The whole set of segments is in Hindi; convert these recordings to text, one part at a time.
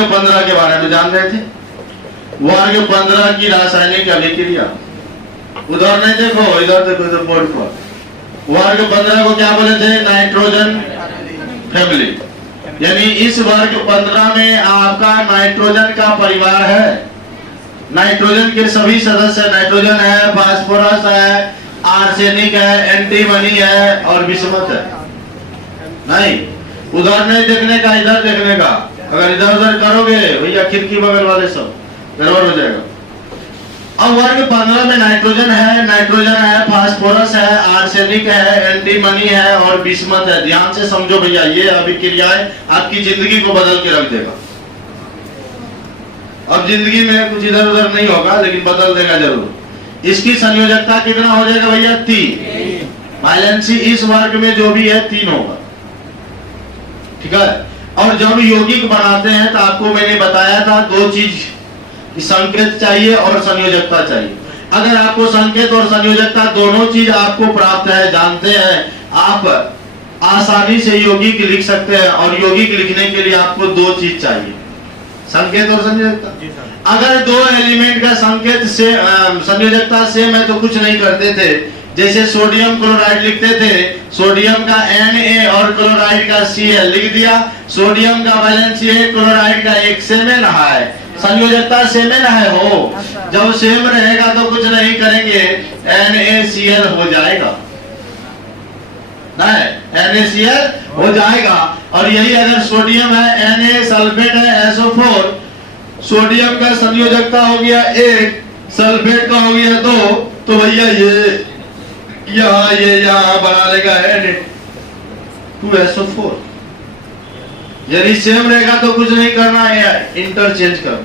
वर्ग 15 के बारे में जान रहे थे? वर्ग 15 की रासायनिक अभिक्रिया उधर नहीं देखो, इधर देखो, इधर बोर्ड पर। वर्ग 15 को क्या बोले थे? Nitrogen family. यानी इस वर्ग 15 में आपका नाइट्रोजन का परिवार है। नाइट्रोजन के सभी सदस्य, नाइट्रोजन है, फास्फोरस है, आर्सेनिक है, एंटीमनी है और बिस्मथ है। नहीं, उधर नहीं देखने का, इधर देखने का। अगर इधर उधर करोगे भैया खिड़की बगल वाले सब गड़बड़ हो जाएगा। अब वर्ग 15 में नाइट्रोजन है, फास्फोरस है, आर्सेनिक है, एंटीमनी है और बिस्मथ है। ध्यान से समझो भैया, ये अभिक्रियाएं आपकी जिंदगी को बदल के रख देगा। अब जिंदगी में कुछ इधर उधर नहीं होगा, लेकिन बदल देगा जरूर। इसकी संयोजकता कितना हो जाएगा भैया? 3। वैलेंसी इस वर्ग में जो भी है 3 होगा, ठीक है। और जब यौगिक बनाते हैं तो आपको मैंने बताया था 2 चीज, संकेत चाहिए और संयोजकता चाहिए। अगर आपको संकेत और संयोजकता दोनों चीज आपको प्राप्त है, जानते हैं, आप आसानी से यौगिक लिख सकते हैं। और यौगिक लिखने के लिए आपको 2 चीज चाहिए, संकेत और संयोजकता। अगर 2 एलिमेंट का संकेत से संयोजकता सेम है तो कुछ नहीं करते थे। जैसे सोडियम क्लोराइड लिखते थे, सोडियम का Na और क्लोराइड का Cl लिख दिया। सोडियम का वैलेंसी है, क्लोराइड का एक सेम है, संयोजकता सेम है हो। जब सेम रहेगा तो कुछ नहीं करेंगे, NaCl हो जाएगा, NaCl हो जाएगा। और यही अगर सोडियम है, Na सल्फेट है, SO4, सोडियम का संयोजकता हो गया 1, सल्फेट का हो गया 2, तो भैया ये यहाँ बना लेगा Na2SO4। यदि सेम रहेगा तो कुछ नहीं करना है, इंटरचेंज करो,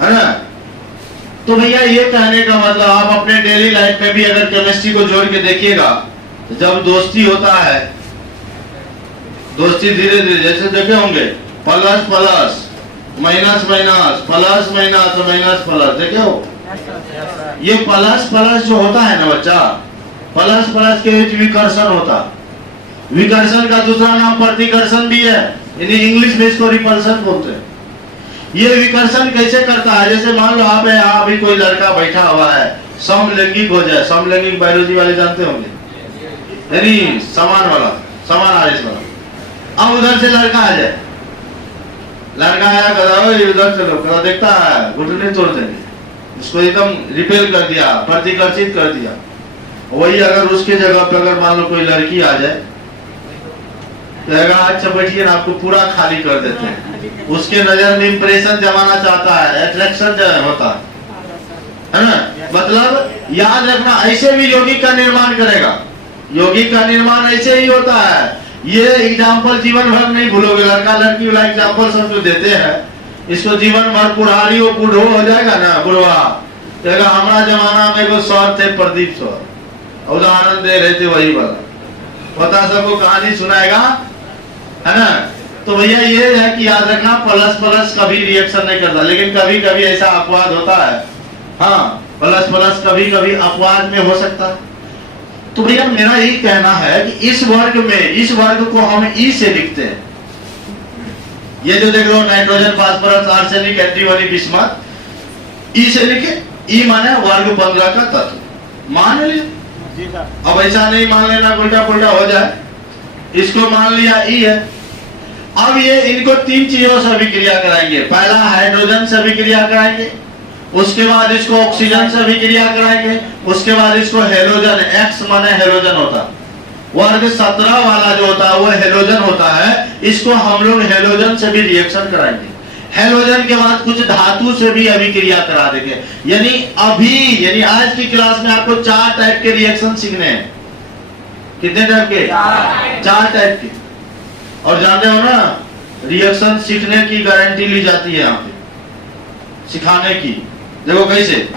है ना। तो भैया ये कहने का मतलब, आप अपने डेली लाइफ में भी अगर केमिस्ट्री को जोड़ के देखिएगा, तो जब दोस्ती होता है, दोस्ती धीरे धीरे जैसे देखे होंगे, plus plus minus minus, plus minus minus plus, देखे हो? ये प्लस प्लस जो होता है ना बच्चा, प्लस प्लस के बीच विकर्षण होता। विकर्षण का दूसरा नाम प्रतिकर्षण भी है, यानी इंग्लिश में इसको रिपल्सन बोलते हैं। ये विकर्षण कैसे करता है? जैसे मान लो आप यहाँ अभी कोई लड़का बैठा हुआ है, समलैंगिक हो जाए, समलैंगिक बायोलॉजी वाले जानते होंगे, यानी समान वाला, समान आवेश वाला। अब उधर से लड़का आ जाए, लड़का आया, कहा उधर चलो, कहा देखता है घुटने तोड़ देंगे, उसको एकदम रिपेल कर दिया, प्रतिकर्षित कर दिया। वही अगर उसके जगह पे अगर मान लो कोई लड़की आ जाए, अच्छा बैठिए ना, आपको पूरा खाली कर देते हैं। उसके नजर में इंप्रेशन जमाना चाहता है, अट्रैक्शन होता है ना। मतलब याद रखना, ऐसे भी यौगिक का निर्माण करेगा। यौगिक का निर्माण ऐसे ही होता है। ये एग्जाम्पल जीवन भर नहीं भूलोगे, लड़का लड़की वाला एग्जाम्पल सब जो देते हैं, इसको जीवन भर पुरानी हो बूढ़ो हो जाएगा ना, बुढ़वा हमारा जमाना में को सर थे, प्रदीप सर, उदाहरण दे रहे थे वही वाला, पता सबको कहानी सुनाएगा, है ना। तो भैया ये है कि याद रखना, प्लस प्लस कभी रिएक्शन नहीं करता, लेकिन कभी कभी ऐसा अपवाद होता है। हाँ, प्लस प्लस कभी कभी अपवाद में हो सकता है। तो भैया मेरा यही कहना है कि इस वर्ग में, इस वर्ग को हम ई से लिखते हैं। ये जो देख रहे हो nitrogen, phosphorus, arsenic, antimony, bismuth, ई से लिखे। ई माने वर्ग 15 का तत्व, मान लिया। अब ऐसा नहीं मान लेना उल्टा पुल्टा हो जाए, इसको मान लिया ई है। अब ये इनको 3 चीजों से अभिक्रिया कराएंगे। पहला हाइड्रोजन से अभिक्रिया कराएंगे, उसके बाद इसको ऑक्सीजन से अभिक्रिया कराएंगे, उसके बाद इसको हेलोजन, एक्स माने हेलोजन होता, वर्ग 17 वाला जो होता है वो हेलोजन होता है। इसको हम लोग हेलोजन से भी रिएक्शन कराएंगे। हेलोजन के बाद कुछ धातु से भी अभिक्रिया करा देंगे। यानी आज की क्लास में आपको 4 टाइप के रिएक्शन सीखने हैं। कितने टाइप के? 4 टाइप के। और जानते हो ना, रिएक्शन सीखने की गारंटी ली जाती है यहाँ पे, सिखाने की। देखो कैसे,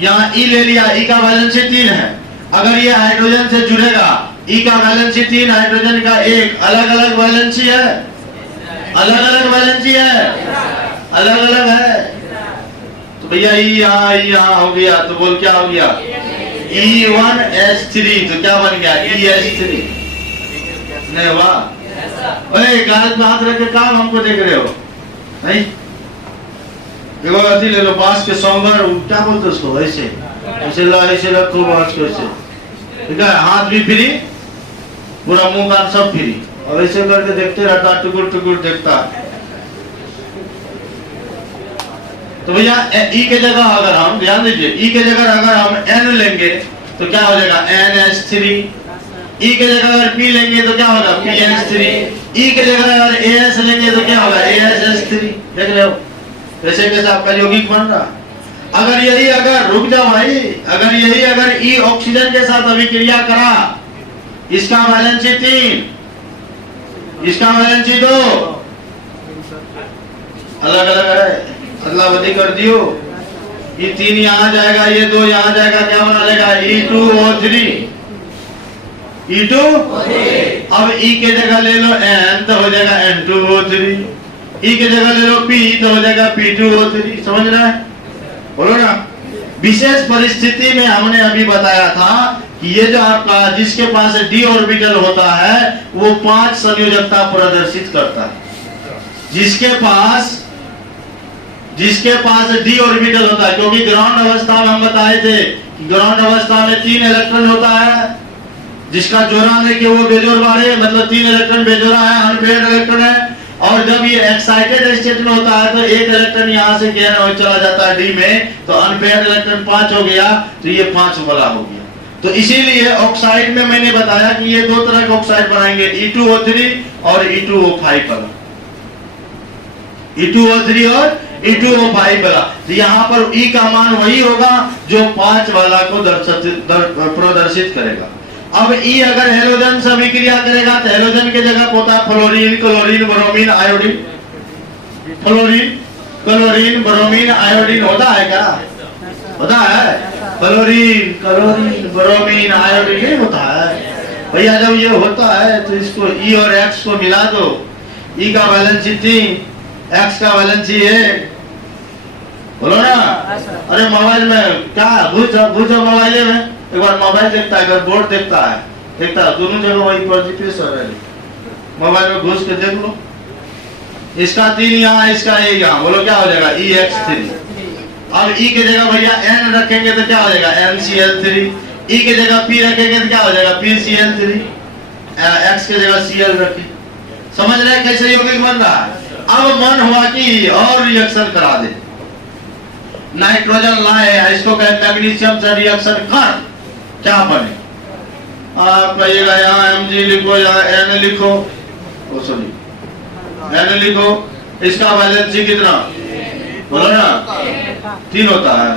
यहाँ ई ले लिया, ई का वैलेंसी 3 है। अगर ये हाइड्रोजन से जुड़ेगा, ई का वैलेंसी 3, हाइड्रोजन का 1, अलग अलग वैलेंसी है, अलग अलग वैलेंसी है, अलग अलग है। तो भैया ई यहाँ हो गया, तो बोल क्या हो गया? E1H3, तो क्या बन गया? EH3 नहीं हुआ, ओए गाल पे हाथ रख के काम हमको देख रहे हो नहीं? देखो अति ले लो बांस के सौंगर, क्या बोलते उसको, ऐसे ऐसे रखो बांस को ऐसे, ठीक है? हाथ भी फ्री, पूरा मुंह कान सब फ्री, और ऐसे करके देखते रहता, टुकुर टुकुर देखता। तो भैया ई के जगह अगर हम ध्यान दीजिए, ई के जगह अगर हम एन लेंगे तो क्या हो जाएगा, NH3। ई के जगह अगर P लेंगे तो क्या होगा, PH3। ई के जगह अगर AS लेंगे तो क्या होगा, ASH3। देख रहे हो कैसे कैसे आपका यौगिक बन रहा। अगर यही अगर रुक जाओ भाई, अगर यही अगर ई ऑक्सीजन के साथ अभिक्रिया करा, इसका वैलेंसी 3, इसका वैलेंसी 2, अलग अलग है, अदला बदली कर दियो। ये 3 यहाँ जाएगा, ये 2 यहाँ जाएगा, क्या बना लेगा, E2O3, E2। अब E के जगह ले लो N तो हो जाएगा N2O3, E के जगह ले लो P तो हो जाएगा P2O3। समझ रहा है, बोलो ना। विशेष परिस्थिति में हमने अभी बताया था कि ये जो आपका जिसके पास d ऑर्बिटल होता है वो 5 संयोजकता प्रदर्शित करता है। जिसके पास d ऑर्बिटल होता है, क्योंकि ग्राउंड अवस्था में हम बताए थे कि ग्राउंड अवस्था में 3 इलेक्ट्रॉन होता है, जिसका जोड़ा नहीं कि वो बेजोड़ बारे, मतलब 3 इलेक्ट्रॉन बेजोड़ा है, अनपेयर्ड इलेक्ट्रॉन है। और जब ये एक्साइटेड स्टेट में होता है तो एक इलेक्ट्रॉन यहाँ से चला जाता है डी में, तो अनपेयर्ड इलेक्ट्रॉन 5 हो गया, तो ये 5 वाला हो गया। तो इसीलिए ऑक्साइड में मैंने बताया कि ये 2 तरह के ऑक्साइड बनाएंगे, E2O3 और E2O5 वाला, E2O3 और E2O5 वाला। तो यहाँ पर E का मान वही होगा जो 5 वाला को प्रदर्शित करेगा। अब E अगर हेलोजन से अभिक्रिया करेगा तो हेलोजन के जगह होता है fluorine, chlorine, bromine, iodine. Fluorine, chlorine, bromine, iodine होता है क्या, होता है? क्लोरीन, क्लोरीन, ब्रोमीन, आयोडीन नहीं होता है भैया। जब ये होता है तो इसको E और X को मिला दो, E का वैलेंसी 3, X का वैलेंसी 1, बोलो ना। अरे मोबाइल में क्या भूजो मोबाइल में एक बार मोबाइल देखता है, अगर बोर्ड देखता है दोनों जगह वही पॉजिटिव है। मोबाइल में घुस के देख लो, इसका 3 यहाँ, इसका 1 यहाँ, बोलो क्या हो जाएगा, EX3। अब E के जगह भैया N रखेंगे तो क्या हो जाएगा, NCl3। E के जगह P रखेंगे तो क्या हो जाएगा, PCl3। X के जगह Cl रखें। समझ रहे कैसे यौगिक बन रहा है? अब मन हुआ कि और रिएक्शन करा दे, नाइट्रोजन लाए, इसको कहे मैग्नीशियम से रिएक्शन कर, क्या बने? आप कहिएगा यहाँ Mg लिखो, यहाँ N लिखो, ओ सॉरी N लिखो। इसका वैलेंसी कितना, बोलो ना, 3 होता है।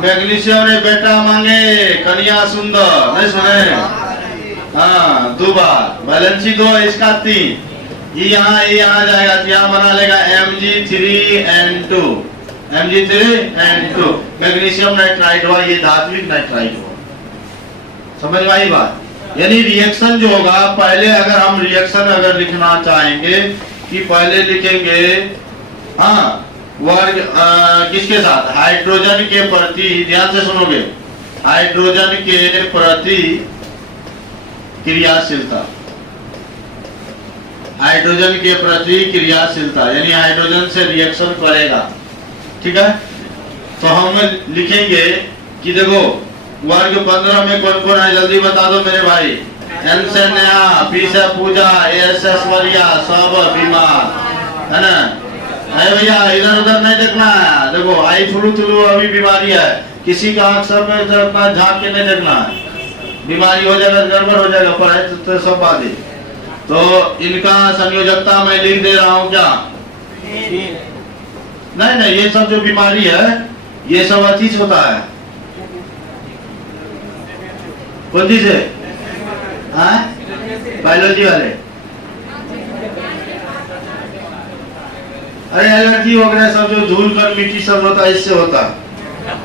मैग्नीशियम ने बेटा मांगे कन्या सुंदर, नहीं सुने? हाँ, 2 बार वैलेंसी 2, इसका 3। ये यहाँ जाएगा तो यहाँ बना लेगा Mg3N2, Mg3N2। मैग्नीशियम नाइट्राइड हुआ, ये धात्विक नाइट्राइड हुआ। समझ में आई बात? यानी रिएक्शन जो होगा, पहले अगर हम रिएक्शन अगर लिखना चाहेंगे कि पहले लिखेंगे हाँ वर्ग किसके साथ, हाइड्रोजन के प्रति, ध्यान से सुनोगे, हाइड्रोजन के प्रति क्रियाशीलता, हाइड्रोजन के प्रति क्रियाशीलता, यानी हाइड्रोजन से रिएक्शन करेगा, ठीक है? तो हम लिखेंगे कि देखो वर्ग 15 में कौन कौन है, जल्दी बता दो मेरे भाई। N से नेहा, P से पूजा, A से ऐश्वर्या, सब बीमार है ना? अरे भैया इधर उधर नहीं देखना है, देखो आई फ्लू तुलू अभी बीमारी है, किसी का आंख सब में झाँक के नहीं देखना है, बीमारी हो जाएगा, गड़बड़ हो जाएगा, पढ़ाई तो सब बात है। तो इनका संयोजकता मैं लिख दे रहा हूँ क्या, नहीं ये सब जो बीमारी है ये सब अतीत होता है, कौन चीज है, बायोलॉजी वाले। अरे एलर्जी वगैरह सब जो धूल कर मिट्टी सब होता है, इससे होता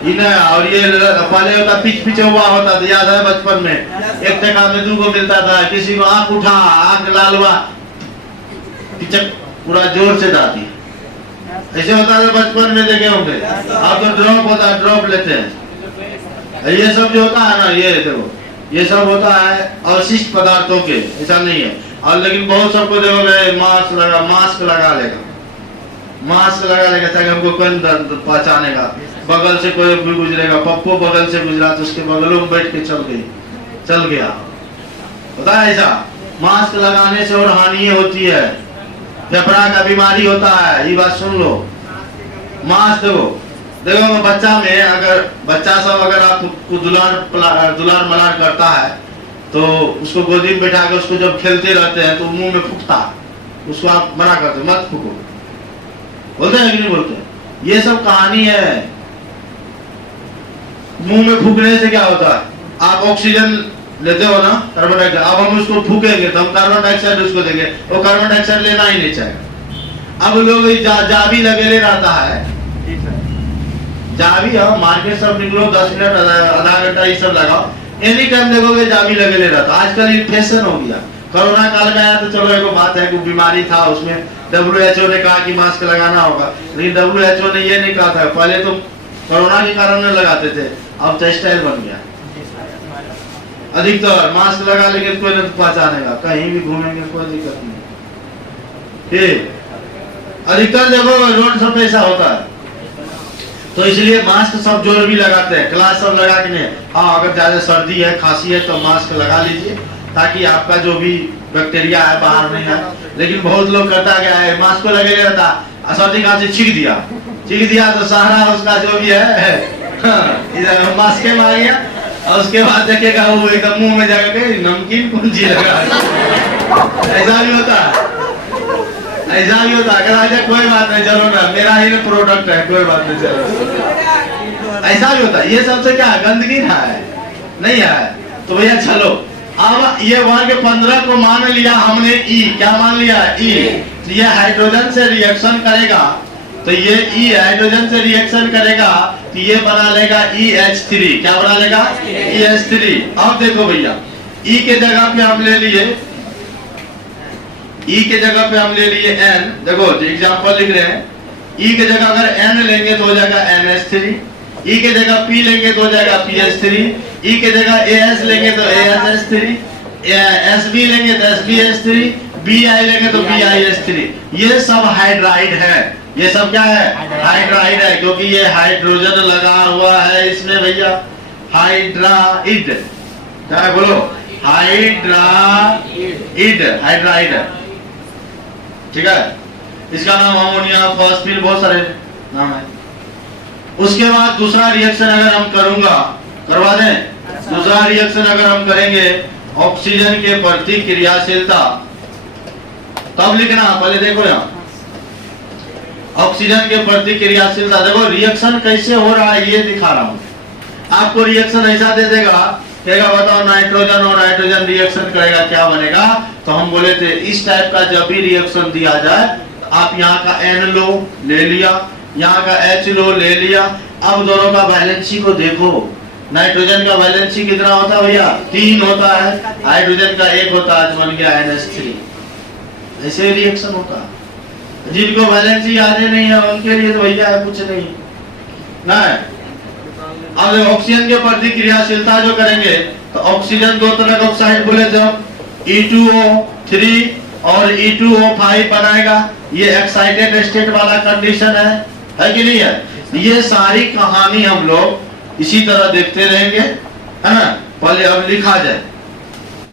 इन्हें। और ये पहले होता पिच हुआ होता था, याद है बचपन में, एक टका में 2 को मिलता था, किसी को आंख उठा, आंख लाल हुआ, पिचक पूरा जोर से जाती, ऐसे होता था बचपन में, देखे होंगे। अब तो ड्रॉप होता है, ड्रॉप लेते हैं। ये सब जो होता है ना, ये देखो ये सब होता है अवशिष्ट पदार्थों के, ऐसा नहीं है। और लेकिन बहुत सबको देखोगे मास्क लगा लेगा, मास्क लगा लेगा ताकि हमको कौन पहचानेगा। बगल से कोई भी गुजरेगा, पप्पू बगल से गुजरा तो उसके बगलों में बैठ के चल गया, पता है ऐसा। मास्क लगाने से और हानि होती है, फेफड़ा का बीमारी होता है, ये बात सुन लो। मास्क देखो बच्चा में अगर बच्चा सब अगर आपको दुलार मलार करता है तो उसको गोदी में बैठा के उसको जब खेलते रहते हैं तो मुंह में फूकता, उसको आप मना करते मत फूको, बोलते हैं कि नहीं बोलते। ये सब कहानी है। मुंह में फूकने से क्या होता है, आप ऑक्सीजन लेते हो ना, कार्बन डाइऑक्साइड, अब हम उसको फूकेंगे तो हम कार्बन डाइऑक्साइड उसको देंगे, वो कार्बन डाइऑक्साइड लेना ही नहीं चाहेगा। अब लोग जाबी लगेले रहता है, जाबी मार्केट सब निकलो 10 मिनट आधा घंटा ये सब लगाओ, एनी टाइम देखोगे जाबी लगेले रहता। आजकल ये फैशन हो गया। कोरोना काल में आया तो चलो एक बात है, कोई बीमारी था उसमें WHO ने कहा कि मास्क लगाना होगा, लेकिन WHO ने ये नहीं कहा था। पहले तो कोरोना के कारण में लगाते थे, अब तो स्टाइल बन गया। अधिकतर मास्क लगा लेंगे कोई नहीं पहचानेगा, कहीं भी घूमेंगे कोई दिक्कत नहीं। अधिकतर देखो रोड सब ऐसा होता है, तो इसलिए मास्क सब जो भी लगाते हैं, क्लास सब लगा के नहीं। हाँ, अगर ज्यादा सर्दी है खांसी है तो मास्क लगा लीजिए ताकि आपका जो भी बैक्टीरिया है बाहर नहीं है। लेकिन बहुत लोग करता क्या है, मास्क को लगे रहता, सर्दी खांसी छींक दिया तो सहारा उसका जो भी है मास्क में आ गया, और उसके बाद देखेगा वो एकदम मुंह में जाकर के नमकीन पूंजी लगा। ऐसा भी होता है, ऐसा भी होता है। कोई बात नहीं, चलो ना मेरा ही प्रोडक्ट है, कोई बात नहीं, चलो। ऐसा भी होता है। ये सबसे क्या गंदगी ना है, नहीं है तो भैया चलो। अब ये वर्ग 15 को मान लिया हमने ई, क्या मान लिया ई, ये हाइड्रोजन से रिएक्शन करेगा तो ये ई हाइड्रोजन से रिएक्शन करेगा तो ये बना लेगा EH3, क्या बना लेगा EH3। अब देखो भैया ई के जगह पे हम ले लिए, ई के जगह पे हम ले लिए N, देखो एग्जांपल लिख रहे हैं। ई के जगह अगर N लेंगे तो हो जाएगा NH3, ई के जगह P लेंगे तो हो जाएगा PH3, ई के जगह AS लेंगे तो ASH3, SB लेंगे तो SBH3, BI लेंगे तो BIH3। ये सब हाइड्राइड है, ये सब क्या है हाइड्राइड है, क्योंकि ये हाइड्रोजन लगा हुआ है इसमें भैया। हाइड्राइड क्या है बोलो, हाइड्राइड है, ठीक है। इसका नाम अमोनिया, फॉस्फिन, बहुत सारे नाम है। उसके बाद दूसरा रिएक्शन अगर हम करवा दें, दूसरा रिएक्शन अगर हम करेंगे ऑक्सीजन के प्रति क्रियाशीलता, तब लिखना पहले देखो यहाँ ऑक्सीजन के प्रति क्रियाशीलता। देखो रिएक्शन कैसे हो रहा है ये दिखा रहा हूं आपको। रिएक्शन ऐसा दे देगा, कहेगा बताओ नाइट्रोजन और नाइट्रोजन रिएक्शन करेगा क्या बनेगा, तो हम बोले थे इस टाइप का जब भी रिएक्शन दिया जाए आप यहाँ का N लो, ले लिया, यहाँ का H लो, ले लिया। अब दोनों का वैलेंसी को देखो, नाइट्रोजन का वैलेंसी कितना होता है भैया 3 होता है, हाइड्रोजन का 1 होता है, बन गया NH3। ऐसे रिएक्शन होता है। जिनको वैलेंसी याद नहीं है उनके लिए तो भैया कुछ नहीं ना। अब ऑक्सीजन के प्रति क्रियाशीलता जो करेंगे तो ऑक्सीजन 2 तरह का ऑक्साइड बोले जब E2O3 और E2O5 बनाएगा, ये एक्साइटेड स्टेट वाला कंडीशन है कि नहीं है। ये सारी कहानी हम लोग इसी तरह देखते रहेंगे, है ना। पहले अब लिखा जाए